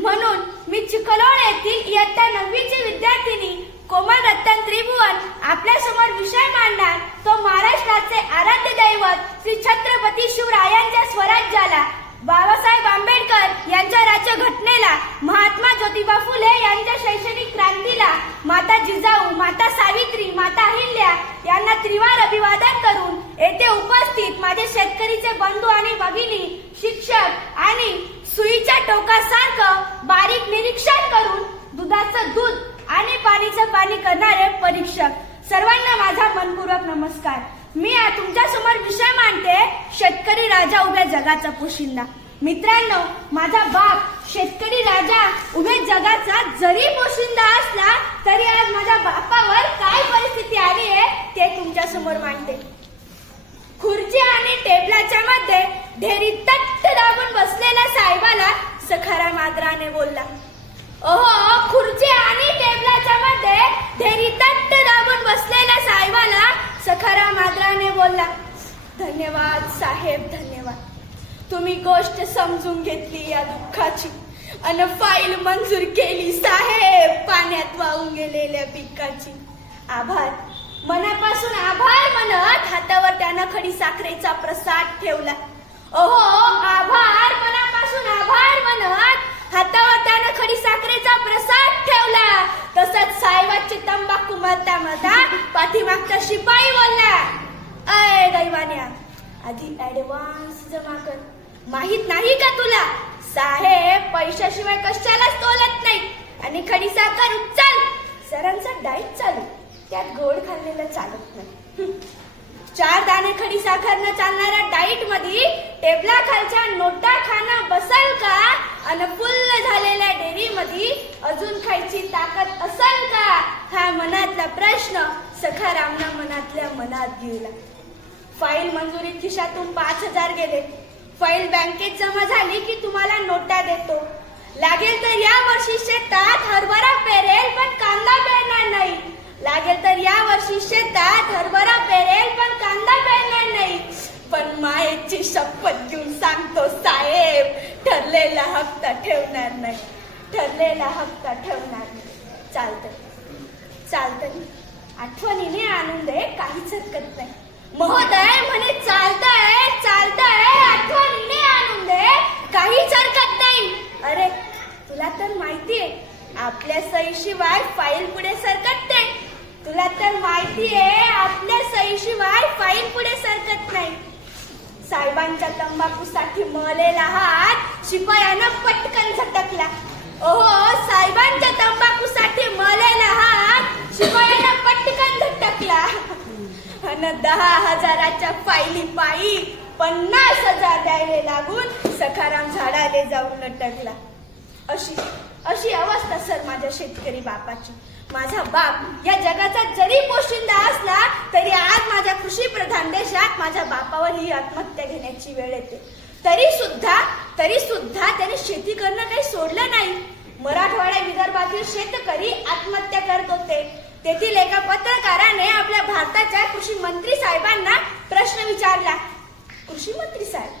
म्हणून मी चिखलोड येथील इयत्ता नववीची विद्यार्थिनी कोमल रत्तन त्रिभुवन आपल्या समोर विषय मांडणार तो महाराष्ट्राचे आराध्य दैवत श्री छत्रपती शिवरायांच्या स्वराज्याला बाबासाहेब आंबेडकर यांच्या राज्यघटनेला महात्मा ज्योतिबा फुले यांच्या शैक्षणिक क्रांतीला माता जिजाऊ माता सावित्री माता अहिल्या यांना त्रिवार अभिवादन करून येथे उपस्थित माझे शेतकरीचे बंधू आणि भगिनी शिक्षक आणि सुईच्या टोकासारखं बारीक निरीक्षण करून दुधाचं दूध आणि पाणीचं पाणी करणारे परीक्षक सर्वांना माझा मनपूर्वक नमस्कार मी तुमच्या समोर विषय मांडते शेतकरी राजा उभ्या जगाचा पोशिंदा मित्रांनो माझा बाप शेतकरी राजा उभे जगाचा जरी पोशिंदा असला तरी आज माझ्या बापावर काय परिस्थिती आली आहे ते तुमच्या समोर मांडते खुर्ची आणि टेबलाच्या मध्ये ढेरी तट बसलेल्या साहेबाला सखारा आदराने बोलला ओहो खुर्ची आणि टेबलाच्या मध्ये धैरी तट्ट दाबून बसलेल्या साहेबाला सखारा मात्राने बोलला धन्यवाद साहेब धन्यवाद तुम्ही गोष्ट समजून घेतली या दुःखाची अन फाईल मंजूर केली साहेब पाण्यात वाहून गेलेल्या पिकाची आभार मनापासून आभार म्हणत हातावर त्यानं खडी साखरेचा प्रसाद ठेवला ओहो आभार मनापासून आभार म्हणत हातावर त्यानं खडी साखरेचा प्रसाद ठेवला तसंच साहेबाची तंबाखू मरता पाठीमागचा शिपाई बोलला अय दैवान्या आधी ऍडव्हान्स जमा कर माहित नाही का तुला साहेब पैशाशिवाय कशालाच तोलत नाही आणि खडी साखर उचल सरांचा डाएट चालू त्यात गोड खाल्लेलं चालत नाही चार दाणे खडी साखरनं चालणाऱ्या डाएट मधी टेबला खालच्या नोटा खाना बसल का आणि फुल्ल झालेल्या डेरी मध्ये अजून खायची ताकद असल का हा मनातला प्रश्न सखारामना मनातल्या मनात गेला फाईल मंजुरी खिशातून पाच हजार गेले फाईल बँकेत जमा झाली की तुम्हाला नोटा देतो लागेल तर या वर्षी शेतात हरभरा पेरेल पण कांदा पेरणार नाही लागेल तर या वर्षी शेतात हरभरा पेरेल पण शाळेची शपथ घेऊन सांगतो साहेब ठरलेला हप्ता ठेवणार नाही ठरलेला हप्ता ठेवणार नाही चालत चालत आठवणीने आनंद आहे काहीच हरकत नाही महोदय म्हणे चालत आहे चालत आहे आठवणीने आनंद आहे काहीच हरकत नाही अरे तुला तर माहितीये आपल्या सईशिवाय फाईल पुढे सरकत नाही तुला तर माहितीये आपल्या सईशिवाय फाईल पुढे सरकत नाही साहेबांच्या तंबाखूसाठी मळलेला हात शिपायानं पटकन झटकला ओहो साहेबांच्या तंबाखूसाठी मळलेला हात शिपायानं पटकन झटकला अन दहा हजाराच्या पायली पायी पन्नास हजार द्यायला लागून सखाराम झाडाले जाऊन लटकला अशी अशी अवस्था सर माझ्या शेतकरी बापाची माझा बाप या जगाचा जरी पोशिंदा असला तरी आज माझ्या कृषी प्रधान देशात माझ्या बापावर ही आत्महत्या घेण्याची वेळ येते तरी सुद्धा तरी सुद्धा त्याने शेती करणं काही सोडलं नाही मराठवाड्या विदर्भातील शेतकरी आत्महत्या करत होते तेथील एका पत्रकाराने आपल्या भारताच्या कृषी मंत्री साहेबांना प्रश्न विचारला कृषी मंत्री साहेब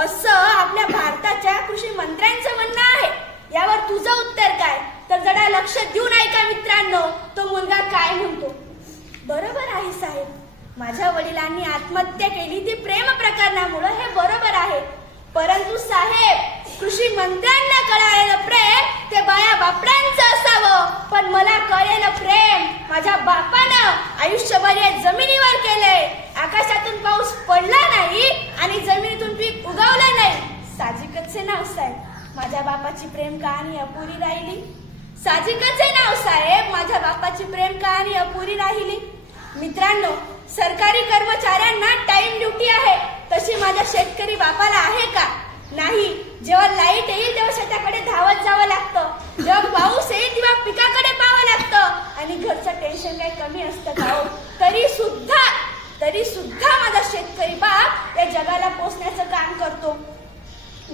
असं आपल्या भारताच्या कृषी मंत्र्यांचं म्हणणं आहे यावर तुझं उत्तर काय तर जरा लक्ष देऊन ऐका मित्रांनो तो मुलगा काय म्हणतो बरोबर आहे साहेब माझ्या वडिलांनी आत्महत्या केली ती प्रेम प्रकरणामुळे हे बरोबर आहे परंतु साहेब कृषी मंत्र्यांना कळायला प्रेम ते बाया बापड्यांचं असावं पण मला कळेल प्रेम माझ्या बापानं आयुष्यभर या जमिनीवर केलंय आकाशातून पाऊस पडला नाही आणि जमीन कसे नाव साहेब माझ्या बापाची प्रेम कहाणी अपुरी राहिली साजिकच आहे नाव साहेब माझ्या बापाची प्रेम कहाणी अपुरी राहिली मित्रांनो सरकारी कर्मचाऱ्यांना टाइम ड्युटी आहे तशी माझ्या शेतकरी बापाला आहे का नाही जेव्हा लाईट येईल तेव्हा शेताकडे धावत जावं लागतं जेव्हा पाऊस येईल तेव्हा पिकाकडे पाहावं लागतं आणि घरचं टेन्शन काही कमी असतं का हो? तरी सुद्धा तरी सुद्धा माझा शेतकरी बाप या जगाला पोचण्याचं काम करतो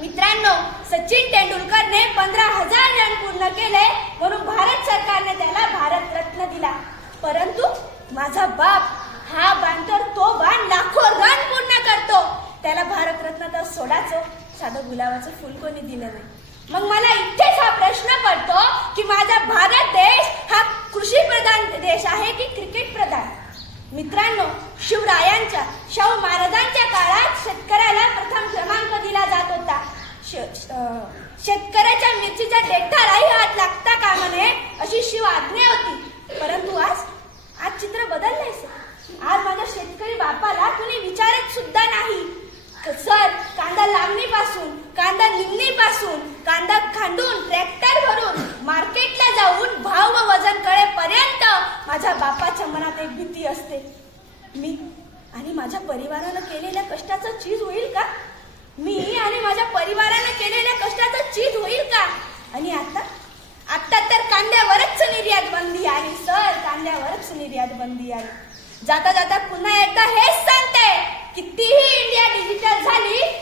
मित्रांनो सचिन तेंडुलकरने पंधरा हजार रन पूर्ण केले म्हणून भारत सरकारने त्याला भारतरत्न दिला परंतु माझा बाप हा बाण तर तो बाण लाखो रन पूर्ण करतो त्याला भारतरत्न तर सोडाच साधं गुलाबाचं फुल कोणी दिलं नाही मग मला इथेच हा प्रश्न पडतो की माझा भारत देश हा कृषी प्रधान देश आहे की क्रिकेट प्रधान मित्रांनो शिवरायांच्या शाहू महाराजांच्या काळात शेतकऱ्याला प्रथम क्रमांक दिला जात होता शेतकऱ्याच्या मिरचीच्या डेठालाही हात लागता का म्हणे अशी शिव आज्ञा होती परंतु आज आज चित्र बदललंय आज माझ्या शेतकरी बापाला कुणी विचारत सुद्धा नाही सर कांदा लागणीपासून कांदा निघणीपासून कांदा खांडून ट्रॅक्टर भरून मार्केटला जाऊन भाव व वजन कळे पर्यंत माझ्या बापाच्या मनात एक भीती असते मी आणि माझ्या परिवारानं केलेल्या कष्टाचं चीज होईल का मी आणि माझ्या परिवाराने केलेल्या कष्टाचं चीज होईल का आणि आता आता तर कांद्यावरच निर्यात बंदी आहे सर कांद्यावरच निर्यात बंदी आहे जाता जाता पुन्हा एकदा हेच सांगते कितीही इंडिया डिजिटल झाली